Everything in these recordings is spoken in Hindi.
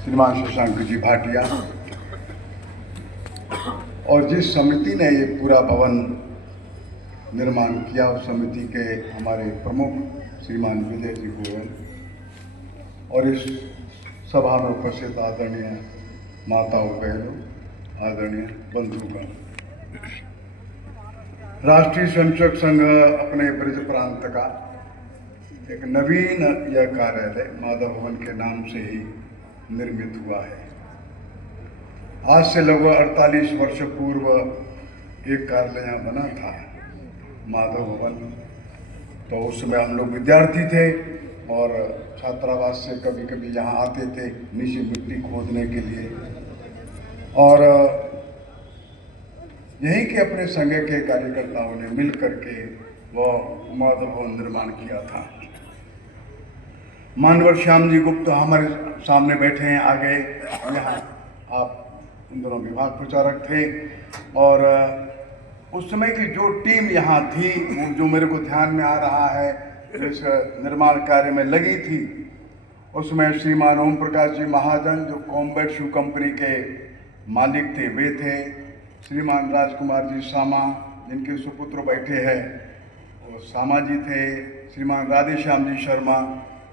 श्रीमान शशांक जी भाटिया और जिस समिति ने ये पूरा भवन निर्माण किया उस समिति के हमारे प्रमुख श्रीमान विजय जी गोयल और इस सभा में उपस्थित आदरणीय माताओं बहनों, आदरणीय बंधुगण। राष्ट्रीय स्वयंसेवक संघ अपने ब्रज प्रांत का एक नवीन यह कार्यालय माधव भवन के नाम से ही निर्मित हुआ है। आज से लगभग 48 वर्ष पूर्व एक कार्यालय यहाँ बना था, माधव भवन। तो उसमें हम लोग विद्यार्थी थे और छात्रावास से कभी कभी यहाँ आते थे नीचे मिट्टी खोदने के लिए, और यहीं के अपने संघ के कार्यकर्ताओं ने मिल करके वह माधव भवन निर्माण किया था। मानवर श्याम जी गुप्त हमारे सामने बैठे हैं आगे, यहाँ आप इन दोनों विभाग प्रचारक थे, और उस समय की जो टीम यहाँ थी जो मेरे को ध्यान में आ रहा है इस निर्माण कार्य में लगी थी, उसमें श्रीमान ओम प्रकाश जी महाजन जो कॉम्बैट शू कंपनी के मालिक थे वे थे, श्रीमान राजकुमार जी सामा जिनके सुपुत्र बैठे हैं वो सामा जी थे, श्रीमान राधेश्याम जी शर्मा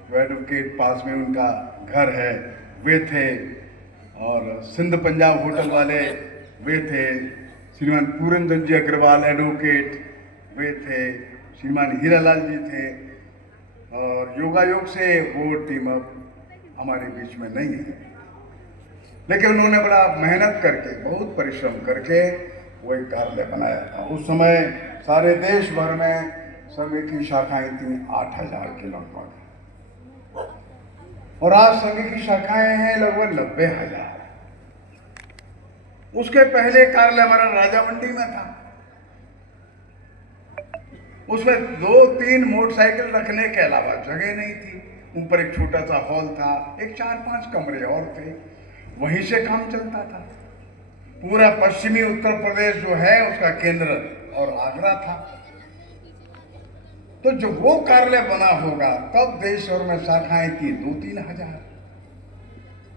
जो एडवोकेट पास में उनका घर है वे थे, और सिंध पंजाब होटल वाले वे थे, श्रीमान पूरनचंद जी अग्रवाल एडवोकेट वे थे, श्रीमान हीरालाल जी थे, और योगायोग से वो टीम अब हमारे बीच में नहीं है, लेकिन उन्होंने बड़ा मेहनत करके बहुत परिश्रम करके वो एक कार्यालय बनाया था। उस समय सारे देश भर में संघ की शाखाएं थी 8000 के लगभग, और आज संघ की शाखाएं हैं लगभग 90,000। उसके पहले कार्यालय हमारा राजा मंडी में था, उसमें 2-3 मोटरसाइकिल रखने के अलावा जगह नहीं थी। ऊपर एक छोटा सा हॉल था, एक 4-5 कमरे और थे, वहीं से काम चलता था। पूरा पश्चिमी उत्तर प्रदेश जो है उसका केंद्र और आगरा था। तो जो वो कार्यालय बना होगा तब देश भर में शाखाएं थी 2-3 हजार।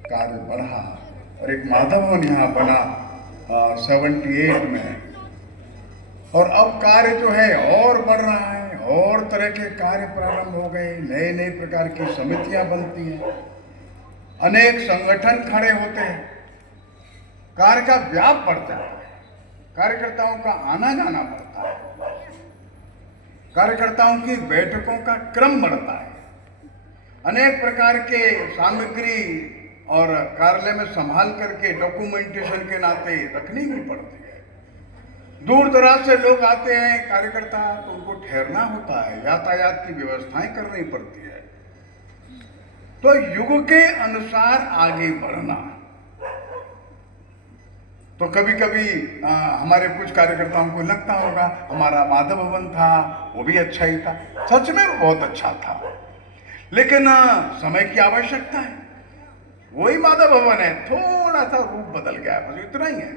कार्य बढ़ा और एक माधव भवन यहाँ बना 78 में, और अब कार्य जो है और बढ़ रहा है, और तरह के कार्य प्रारंभ हो गए, नए नए प्रकार की समितियां बनती हैं, अनेक संगठन खड़े होते हैं, कार्य का व्याप बढ़ता है, कार्यकर्ताओं का आना जाना बढ़ता है, कार्यकर्ताओं की बैठकों का क्रम बढ़ता है, अनेक प्रकार के सामग्री और कार्यालय में संभाल करके डॉक्यूमेंटेशन के नाते रखनी भी पड़ती है। दूर दराज से लोग आते हैं कार्यकर्ता, तो उनको ठहरना होता है, यातायात की व्यवस्थाएं करनी पड़ती है। तो युग के अनुसार आगे बढ़ना। तो कभी कभी हमारे कुछ कार्यकर्ताओं को लगता होगा हमारा माधव भवन था वो भी अच्छा ही था, सच में वो बहुत अच्छा था, लेकिन समय की आवश्यकता है, वही माधव भवन है, थोड़ा सा रूप बदल गया है, बस इतना ही है।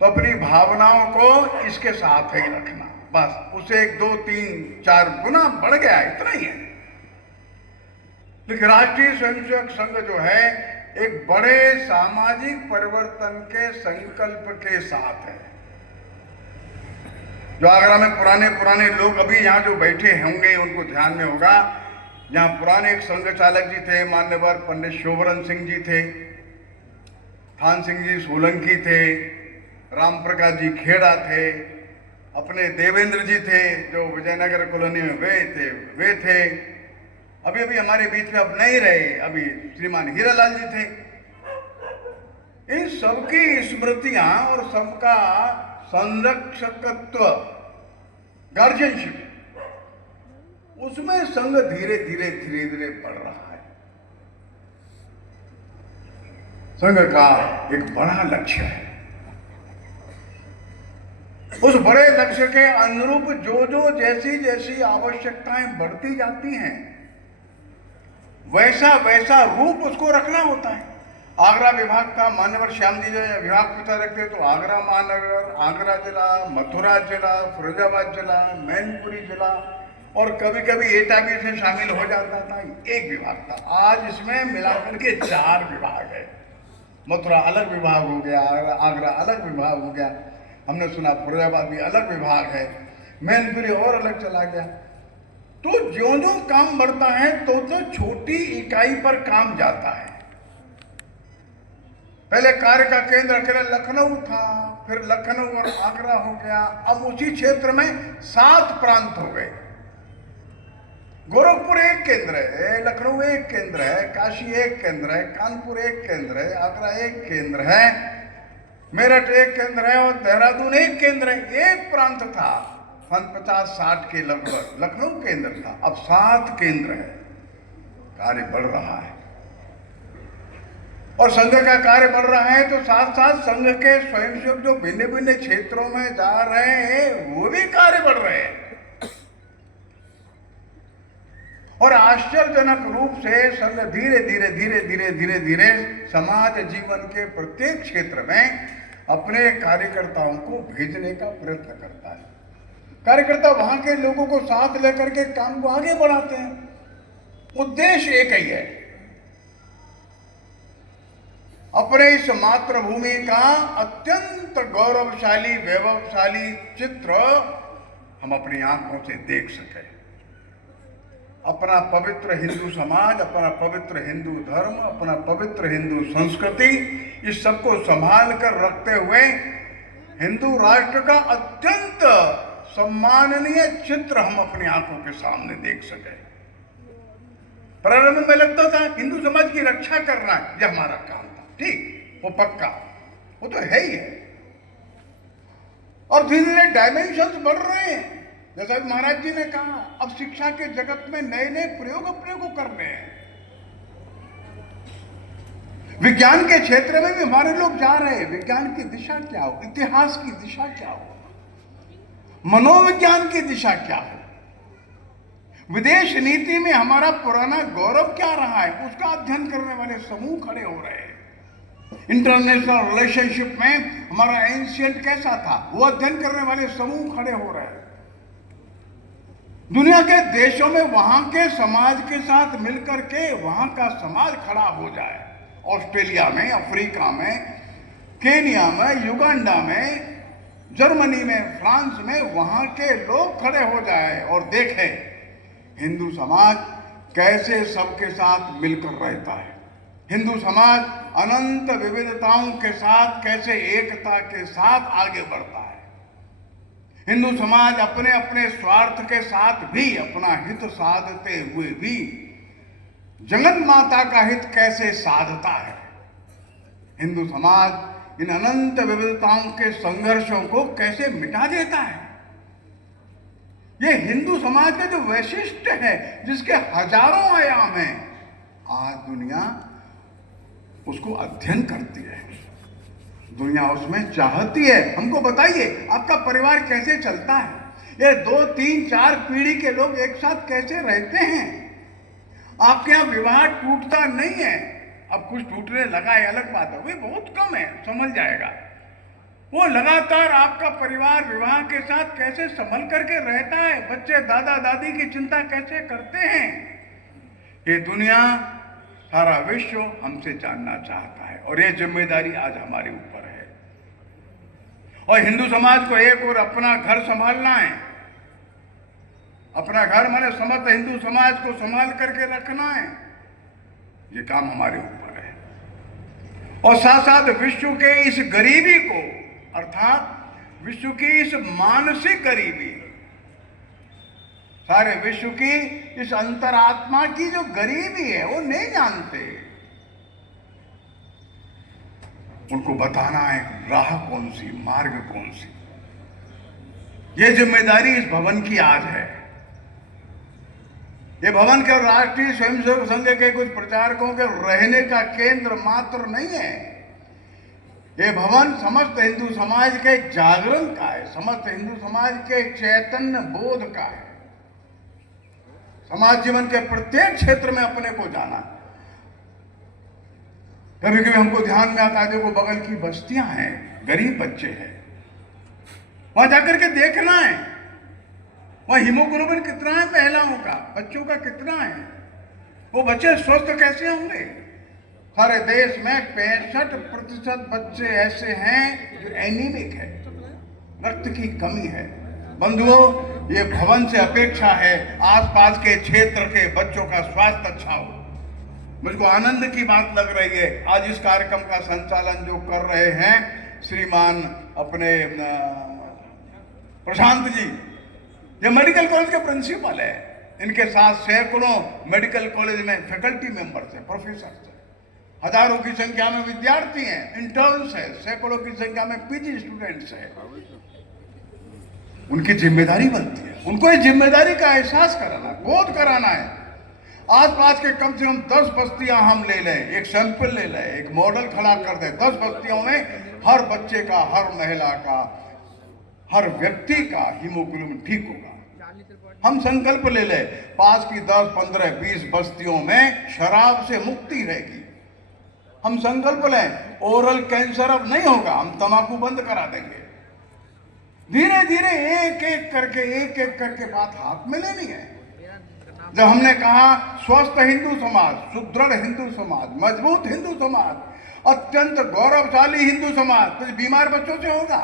तो अपनी भावनाओं को इसके साथ ही रखना, बस उसे 1, 2, 3, 4 गुना बढ़ गया, इतना ही है। लेकिन राष्ट्रीय स्वयंसेवक संघ जो है एक बड़े सामाजिक परिवर्तन के संकल्प के साथ है। जो आगरा में पुराने लोग अभी यहाँ जो बैठे होंगे उनको ध्यान में होगा, यहाँ पुराने एक संघ चालक जी थे, मान्यवर पंडित शोभरन सिंह जी थे, थान सिंह जी सोलंकी थे, राम प्रकाश जी खेड़ा थे, अपने देवेंद्र जी थे जो विजयनगर कॉलोनी में वे थे, अभी अभी हमारे बीच में अब नहीं रहे, अभी श्रीमान हीरालाल जी थे। इन सबकी स्मृतियां और सबका संरक्षकत्व, गार्जियनशिप, उसमें संघ धीरे धीरे बढ़ रहा है। संघ का एक बड़ा लक्ष्य है, उस बड़े लक्ष्य के अनुरूप जो जैसी आवश्यकताएं बढ़ती जाती हैं वैसा रूप उसको रखना होता है। आगरा विभाग का मान्यवर श्याम जी विभाग प्रचारक थे, तो आगरा महानगर, आगरा जिला, मथुरा जिला, फिरोजाबाद जिला, मैनपुरी जिला और कभी कभी एटा भी इसमें शामिल हो जाता था। एक विभाग था, आज इसमें मिलाकर के 4 विभाग है। मथुरा अलग विभाग हो गया, आगरा अलग विभाग हो गया, हमने सुना फिरोजाबाद भी अलग विभाग है, मैनपुरी और अलग चला गया। तो ज्यों ज्यों काम बढ़ता है तो छोटी इकाई पर काम जाता है। पहले कार्य का केंद्र अकेले लखनऊ था, फिर लखनऊ और आगरा हो गया, अब उसी क्षेत्र में 7 प्रांत हो गए। गोरखपुर एक केंद्र है, लखनऊ एक केंद्र है, काशी एक केंद्र है, कानपुर एक केंद्र है, आगरा एक केंद्र है, मेरठ एक केंद्र है और देहरादून एक केंद्र है। एक प्रांत था 50-60 के लगभग, लखनऊ केंद्र था, अब 7 केंद्र है। कार्य बढ़ रहा है और संघ का कार्य बढ़ रहा है, तो साथ साथ संघ के स्वयंसेवक जो भिन्न भिन्न क्षेत्रों में जा रहे हैं वो भी कार्य बढ़ रहे हैं। और आश्चर्यजनक रूप से संघ धीरे धीरे धीरे धीरे धीरे धीरे समाज जीवन के प्रत्येक क्षेत्र में अपने कार्यकर्ताओं को भेजने का प्रयत्न करता है। कार्यकर्ता वहां के लोगों को साथ लेकर के काम को आगे बढ़ाते हैं। उद्देश्य एक ही है, अपने इस मातृभूमि का अत्यंत गौरवशाली वैभवशाली चित्र हम अपनी आंखों से देख सकें। अपना पवित्र हिंदू समाज, अपना पवित्र हिंदू धर्म, अपना पवित्र हिंदू संस्कृति, इस सबको संभाल कर रखते हुए हिंदू राष्ट्र का अत्यंत सम्माननीय चित्र हम अपनी आंखों के सामने देख सके। प्रारंभ में लगता था हिंदू समाज की रक्षा करना यह हमारा काम था, ठीक, वो पक्का, वो तो है ही है। और धीरे धीरे डायमेंशंस बढ़ रहे हैं, जैसा महाराज जी ने कहा, अब शिक्षा के जगत में नए नए प्रयोग अपने को कर रहे हैं। विज्ञान के क्षेत्र में भी हमारे लोग जा रहे हैं। विज्ञान की दिशा क्या हो, इतिहास की दिशा क्या हो, मनोविज्ञान की दिशा क्या हो, विदेश नीति में हमारा पुराना गौरव क्या रहा है, उसका अध्ययन करने वाले समूह खड़े हो रहे हैं। इंटरनेशनल रिलेशनशिप में हमारा एंशिएंट कैसा था, वो अध्ययन करने वाले समूह खड़े हो रहे हैं। दुनिया के देशों में वहां के समाज के साथ मिलकर के वहां का समाज खड़ा हो जाए। ऑस्ट्रेलिया में, अफ्रीका में, केनिया में, युगांडा में, जर्मनी में, फ्रांस में वहां के लोग खड़े हो जाए और देखें हिंदू समाज कैसे सबके साथ मिलकर रहता है। हिंदू समाज अनंत विविधताओं के साथ कैसे एकता के साथ आगे बढ़ता है। हिंदू समाज अपने अपने स्वार्थ के साथ भी अपना हित साधते हुए भी जगत माता का हित कैसे साधता है। हिंदू समाज इन अनंत विविधताओं के संघर्षों को कैसे मिटा देता है। ये हिंदू समाज का जो वैशिष्ट्य है, जिसके हजारों आयाम हैं, आज दुनिया उसको अध्ययन करती है, दुनिया उसमें चाहती है। हमको बताइए आपका परिवार कैसे चलता है, ये 2, 3, 4 पीढ़ी के लोग एक साथ कैसे रहते हैं। आपके यहाँ विवाह टूटता नहीं है, अब कुछ टूटने लगा है अलग बात है, वो बहुत कम है, समझ जाएगा। वो लगातार आपका परिवार विवाह के साथ कैसे संभल करके रहता है, बच्चे दादा दादी की चिंता कैसे करते हैं, ये दुनिया, सारा विश्व हमसे जानना चाहता है। और ये जिम्मेदारी आज हमारे ऊपर है। और हिंदू समाज को एक और अपना घर संभालना है। अपना घर माने समस्त हिंदू समाज को संभाल करके रखना है, ये काम हमारे ऊपर है। और साथ साथ विश्व के इस गरीबी को, अर्थात विश्व की इस मानसिक गरीबी, सारे विश्व की इस अंतरात्मा की जो गरीबी है वो नहीं जानते, उनको बताना है राह कौन सी, मार्ग कौन सी। ये जिम्मेदारी इस भवन की आज है। ये भवन के राष्ट्रीय स्वयंसेवक संघ के कुछ प्रचारकों के रहने का केंद्र मात्र नहीं है। ये भवन समस्त हिंदू समाज के जागरण का है, समस्त हिंदू समाज के चैतन्य बोध का है। समाज जीवन के प्रत्येक क्षेत्र में अपने को जाना। कभी कभी हमको ध्यान में आता है, देखो बगल की बस्तियां हैं, गरीब बच्चे हैं, वहां जाकर के देखना है वह हीमोग्लोबिन कितना है महिलाओं का, बच्चों का कितना है, वो बच्चे स्वस्थ कैसे होंगे। सारे देश में 65% बच्चे ऐसे हैं जो एनीमिक है, रक्त की कमी है। बंधुओं, ये भवन से अपेक्षा है आसपास के क्षेत्र के बच्चों का स्वास्थ्य अच्छा हो। मुझको आनंद की बात लग रही है, आज इस कार्यक्रम का संचालन जो कर रहे हैं श्रीमान अपने प्रशांत जी, ये मेडिकल कॉलेज के प्रिंसिपल है। इनके साथ सैकड़ों मेडिकल कॉलेज में फैकल्टी मेंबर्स हैं, प्रोफेसर हैं, हजारों की संख्या में विद्यार्थी हैं, इंटर्न्स हैं, सैकड़ों की संख्या में पीजी स्टूडेंट्स हैं। उनकी जिम्मेदारी बनती है, उनको इस जिम्मेदारी का एहसास कराना, बोध कराना है। आसपास के कम से कम 10 बस्तियां हम ले लें, एक सैंपल ले लें, एक मॉडल खड़ा कर दें। 10 बस्तियों में हर बच्चे का, हर महिला का, हर व्यक्ति का हीमोग्लोबिन ठीक होगा। हम संकल्प ले लें, पास की 10, 15, 20 बस्तियों में शराब से मुक्ति रहेगी। हम संकल्प लें, ओरल कैंसर अब नहीं होगा, हम तंबाकू बंद करा देंगे। धीरे धीरे एक एक करके बात हाथ में लेनी है। जब हमने कहा स्वस्थ हिंदू समाज, सुदृढ़ हिंदू समाज, मजबूत हिंदू समाज, अत्यंत गौरवशाली हिंदू समाज, तो बीमार बच्चों से होगा।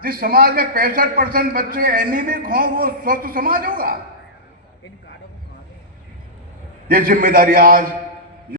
जिस समाज में 65% बच्चे एनीमिक हों, वो स्वस्थ समाज होगा। ये जिम्मेदारी आज